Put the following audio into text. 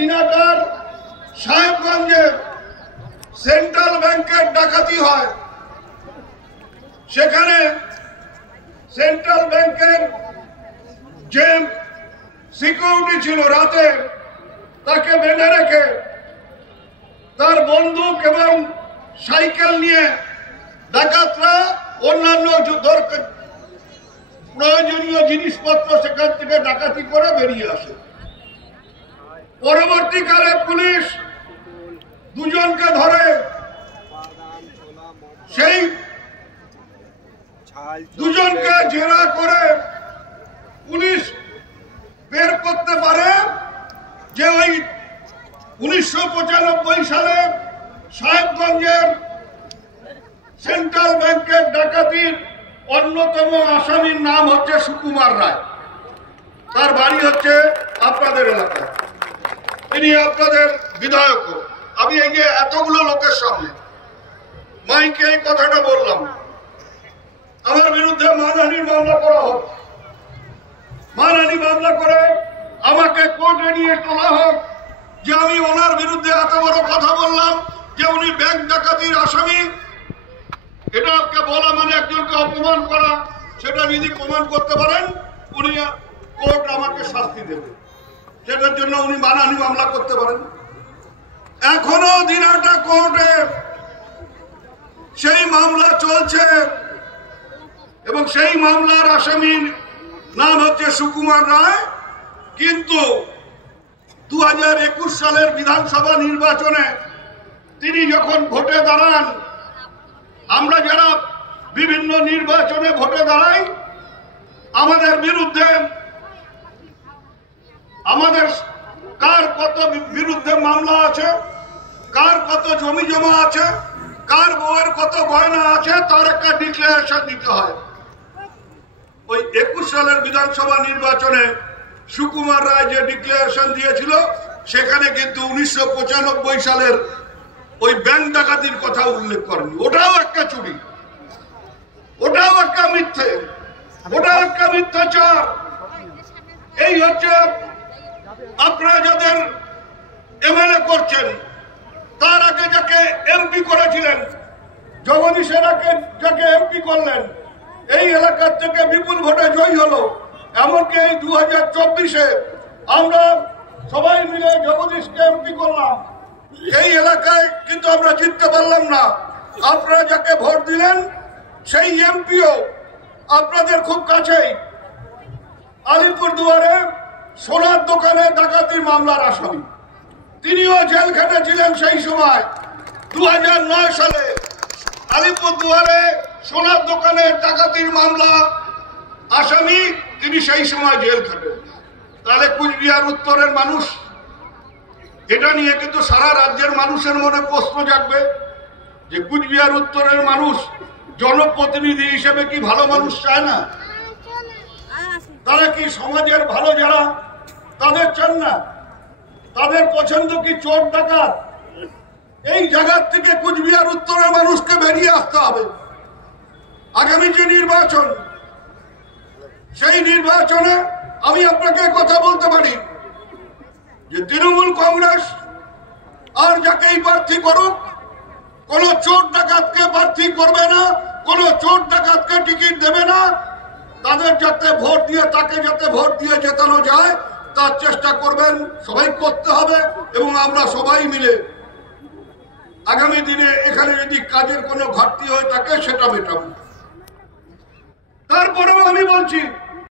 দিনাটার সাহেবগঞ্জে central ব্যাংকের ডাকাতি হয়। সেখানে সেন্ট্রাল ব্যাংকের যে সিকিউরিটি ছিল রাতে, তাকে বেঁধে রেখে তার বন্দুক এবং সাইকেল নিয়ে ডাকাতরা অন্যান্য প্রয়োজনীয় জিনিসপত্র সেখান থেকে ডাকাতি করে বেরিয়ে আসে। পরবর্তীকালে পুলিশ দুজনকে ধরে, সেই দুজনকে জেরা করে পুলিশ বের করতে পারে যে ওই 1995 সালে সাহেবগঞ্জের সেন্ট্রাল ব্যাংকের ডাকাতির অন্যতম আসামির নাম হচ্ছে সুকুমার রায়। তার বাড়ি হচ্ছে আপনাদের এলাকায়, তিনি আপনাদের বিধায়ক। আমি এই যে এতগুলো লোকের সামনে মাইকে এই কথাটা বললাম, আমার বিরুদ্ধে মানহানির মামলা করা হোক, মানহানি মামলা করে আমাকে কোর্টে নিয়ে তোলা হোক যে আমি ওনার বিরুদ্ধে এত বড় কথা বললাম যে উনি ব্যাংক ডাকাতির আসামি। এটাকে বলা মানে একজনকে অপমান করা। সেটা যদি প্রমাণ করতে পারেন, উনি কোর্ট আমাকে শাস্তি দেবে, সেটার জন্য উনি মানহানি মামলা করতে পারেন। এখনো দিনাটা কোর্টে সেই মামলা চলছে এবং সেই মামলার আসামির নাম হচ্ছে সুকুমার রায়। কিন্তু 2021 সালের বিধানসভা নির্বাচনে তিনি যখন ভোটে দাঁড়ান, আমরা যারা বিভিন্ন নির্বাচনে ভোটে দাঁড়াই, আমাদের বিরুদ্ধে আমাদের কার কত বিরুদ্ধে মামলা আছে, কার কত জমি জমা আছে, কার বউয়ের কত গয়না আছে, তার একটা ডিক্লারেশন দিতে হয়। ওই 21 সালের বিধানসভা নির্বাচনে সুকুমার রায় যে ডিক্লারেশন দিয়েছিল, সেখানে কিন্তু 1995 সালের ওই ব্যাংক ডাকাতির কথা উল্লেখ করেনি। ওটাও একটা চুরি, ওটাও একটা মিথ্যে, ওটাও একটা মিথ্যাচার। এই হচ্ছে আপনারা যাদের এমএলএ করছেন, তার আগে যাকে এমপি করেছিলেন, জগদীশের আগে যাকে এমপি করলেন, এই এলাকার থেকে বিপুল ভোটে জয়ী হলো। এমনকি এই 2024-এ আমরা সবাই মিলে জগদীশকে এমপি করলাম। এই এলাকায় কিন্তু আমরা জিততে পারলাম না। আপনারা যাকে ভোট দিলেন, সেই এমপিও আপনাদের খুব কাছেই, আলিপুরদুয়ারে সোনার দোকানে ডাকাতির মামলার আসামি। তিনিও জেল খেটেছিলেন সেই সময়। 2009 সালে আলিপুরদুয়ারে সোনার দোকানে ডাকাতির মামলা আসামি, তিনি সেই সময় জেল খাটেন। তাহলে কুচবিহার উত্তরের মানুষ, এটা নিয়ে কিন্তু সারা রাজ্যের মানুষের মনে প্রশ্ন জাগবে যে কুচবিহার উত্তরের মানুষ জনপ্রতিনিধি হিসেবে কি ভালো মানুষ চায় না? তারা কি সমাজের ভালো যারা, তাদের চান না? তাদের পছন্দ কি চোর ডাকাত? এই জায়গার থেকে কুচবিহার উত্তরের মানুষকে বেরিয়ে আসতে হবে। আগামী যে নির্বাচন, সেই নির্বাচনে আমি আপনাকে কথা বলতে পারি যে তৃণমূল কংগ্রেস আর যাকেই প্রার্থী করুক, কোন চোর ডাকাতকে প্রার্থী করবে না, কোন চোর ডাকাতকে টিকিট দেবে না। তাদের যাতে ভোট দিয়ে, তাকে যাতে ভোট দিয়ে জেতানো যায়, তার চেষ্টা করবেন, সবাই করতে হবে। এবং আমরা সবাই মিলে আগামী দিনে এখানে যদি কাজের কোনো ঘাটতি হয়ে থাকে, সেটা মেটাবো। তারপরেও আমি বলছি,